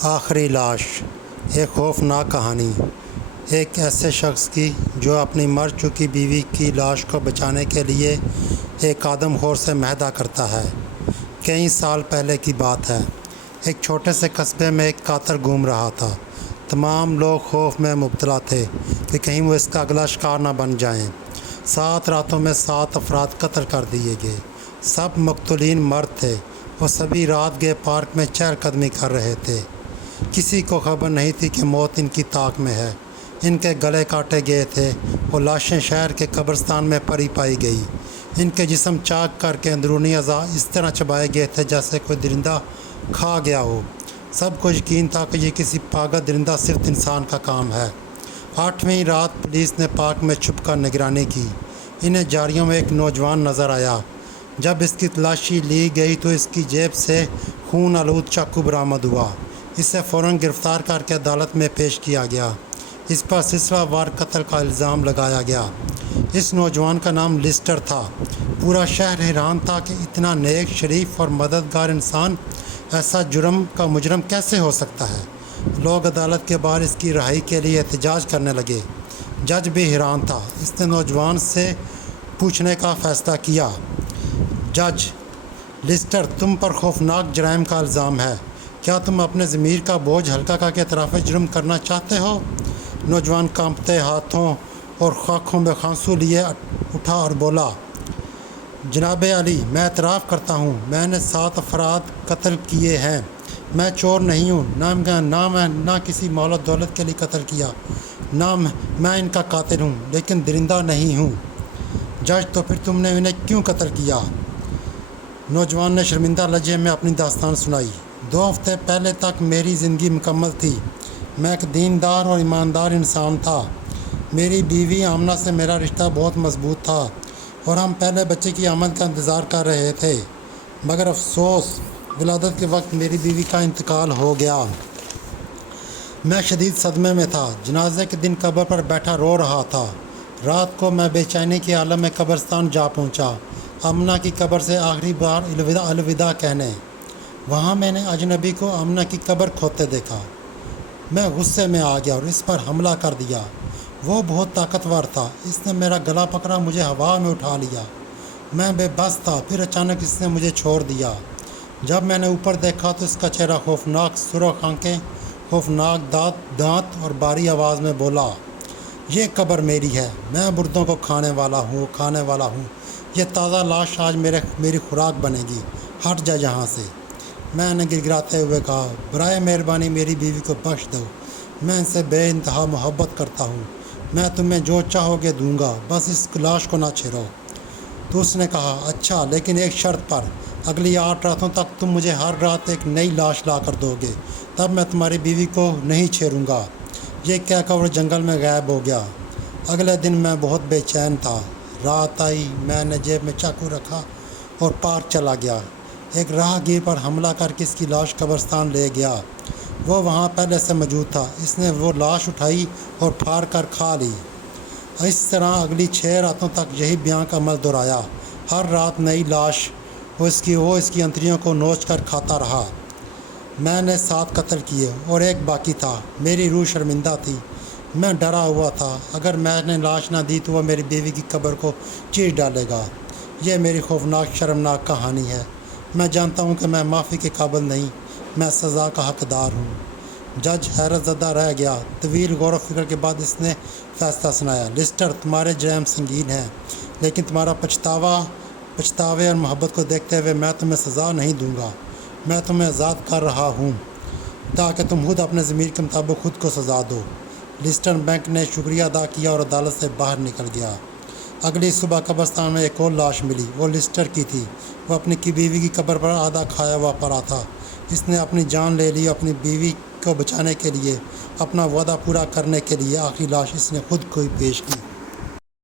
آخری لاش، ایک خوفناک کہانی ایک ایسے شخص کی جو اپنی مر چکی بیوی کی لاش کو بچانے کے لیے ایک آدم خور سے معاہدہ کرتا ہے۔ کئی سال پہلے کی بات ہے، ایک چھوٹے سے قصبے میں ایک قاتل گھوم رہا تھا۔ تمام لوگ خوف میں مبتلا تھے کہ کہیں وہ اس کا اگلا شکار نہ بن جائیں۔ 7 راتوں میں 7 افراد قتل کر دیے گئے۔ سب مقتولین مرد تھے۔ وہ سبھی رات گئے پارک میں چہل قدمی کر رہے تھے۔ کسی کو خبر نہیں تھی کہ موت ان کی طاق میں ہے۔ ان کے گلے کاٹے گئے تھے اور لاشیں شہر کے قبرستان میں پڑی پائی گئی۔ ان کے جسم چاک کر کے اندرونی اعضاء اس طرح چبائے گئے تھے جیسے کوئی درندہ کھا گیا ہو۔ سب کو یقین تھا کہ یہ کسی پاگل درندہ صرف انسان کا کام ہے۔ 8ویں رات پولیس نے پارک میں چھپ کر نگرانی کی۔ انہیں جاریوں میں ایک نوجوان نظر آیا۔ جب اس کی تلاشی لی گئی تو اس کی جیب سے خون آلود چاقو برآمد ہوا۔ اسے فوراً گرفتار کر کے عدالت میں پیش کیا گیا۔ اس پر سلسلہ وار قتل کا الزام لگایا گیا۔ اس نوجوان کا نام لسٹر تھا۔ پورا شہر حیران تھا کہ اتنا نیک، شریف اور مددگار انسان ایسا جرم کا مجرم کیسے ہو سکتا ہے۔ لوگ عدالت کے باہر اس کی رہائی کے لیے احتجاج کرنے لگے۔ جج بھی حیران تھا۔ اس نے نوجوان سے پوچھنے کا فیصلہ کیا۔ جج: لسٹر، تم پر خوفناک جرائم کا الزام ہے۔ کیا تم اپنے ضمیر کا بوجھ ہلکا کر کے اعتراف جرم کرنا چاہتے ہو؟ نوجوان کانپتے ہاتھوں اور آنکھوں میں آنسو لیے اٹھا اور بولا، جناب عالی، میں اعتراف کرتا ہوں، میں نے 7 افراد قتل کیے ہیں۔ میں چور نہیں ہوں، نہ کسی مال و دولت کے لیے قتل کیا، نہ میں ان کا قاتل ہوں، لیکن درندہ نہیں ہوں۔ جج: تو پھر تم نے انہیں کیوں قتل کیا؟ نوجوان نے شرمندہ لہجے میں اپنی داستان سنائی۔ 2 ہفتے پہلے تک میری زندگی مکمل تھی۔ میں ایک دیندار اور ایماندار انسان تھا۔ میری بیوی آمنہ سے میرا رشتہ بہت مضبوط تھا اور ہم پہلے بچے کی آمد کا انتظار کر رہے تھے، مگر افسوس، ولادت کے وقت میری بیوی کا انتقال ہو گیا۔ میں شدید صدمے میں تھا۔ جنازے کے دن قبر پر بیٹھا رو رہا تھا۔ رات کو میں بے چینی کے عالم میں قبرستان جا پہنچا، آمنہ کی قبر سے آخری بار الوداع کہنے۔ وہاں میں نے اجنبی کو آمنہ کی قبر کھودتے دیکھا۔ میں غصے میں آ گیا اور اس پر حملہ کر دیا۔ وہ بہت طاقتور تھا۔ اس نے میرا گلا پکڑا، مجھے ہوا میں اٹھا لیا۔ میں بے بس تھا۔ پھر اچانک اس نے مجھے چھوڑ دیا۔ جب میں نے اوپر دیکھا تو اس کا چہرہ خوفناک، سرخ آنکھیں، خوفناک دانت اور بھاری آواز میں بولا، یہ قبر میری ہے، میں مردوں کو کھانے والا ہوں۔ یہ تازہ لاش آج میری خوراک بنے گی، ہٹ جا یہاں سے۔ میں نے گڑگڑاتے ہوئے کہا، برائے مہربانی میری بیوی کو بخش دو، میں ان سے بے انتہا محبت کرتا ہوں، میں تمہیں جو چاہو گے دوں گا، بس اس لاش کو نہ چھیڑو۔ تو اس نے کہا، اچھا، لیکن ایک شرط پر، اگلی 8 راتوں تک تم مجھے ہر رات ایک نئی لاش لا کر دو گے، تب میں تمہاری بیوی کو نہیں چھیڑوں گا۔ یہ کہہ کر وہ جنگل میں غائب ہو گیا۔ اگلے دن میں بہت بے چین تھا۔ رات آئی، میں نے جیب میں چاقو رکھا اور پارک چلا گیا۔ ایک راہ گیر پر حملہ کر کے اس کی لاش قبرستان لے گیا۔ وہ وہاں پہلے سے موجود تھا۔ اس نے وہ لاش اٹھائی اور پھاڑ کر کھا لی۔ اس طرح اگلی 6 راتوں تک یہی بیاں کا عمل دہرایا۔ ہر رات نئی لاش۔ وہ اس کی انتڑیوں کو نوچ کر کھاتا رہا۔ میں نے 7 قتل کیے اور ایک باقی تھا۔ میری روح شرمندہ تھی۔ میں ڈرا ہوا تھا، اگر میں نے لاش نہ دی تو وہ میری بیوی کی قبر کو چیر ڈالے گا۔ یہ میری خوفناک، شرمناک کہانی ہے۔ میں جانتا ہوں کہ میں معافی کے قابل نہیں، میں سزا کا حقدار ہوں۔ جج حیرت زدہ رہ گیا۔ طویل غور و فکر کے بعد اس نے فیصلہ سنایا، لسٹر، تمہارے جرائم سنگین ہیں، لیکن تمہارا پچھتاوے اور محبت کو دیکھتے ہوئے میں تمہیں سزا نہیں دوں گا۔ میں تمہیں آزاد کر رہا ہوں تاکہ تم خود اپنے ضمیر کے مطابق خود کو سزا دو۔ لسٹر بینک نے شکریہ ادا کیا اور عدالت سے باہر نکل گیا۔ اگلی صبح قبرستان میں ایک اور لاش ملی۔ وہ لسٹر کی تھی۔ وہ اپنی بیوی کی قبر پر آدھا کھایا ہوا پڑا تھا۔ اس نے اپنی جان لے لی۔ اپنی بیوی کو بچانے کے لیے، اپنا وعدہ پورا کرنے کے لیے آخری لاش اس نے خود کو ہی پیش کی۔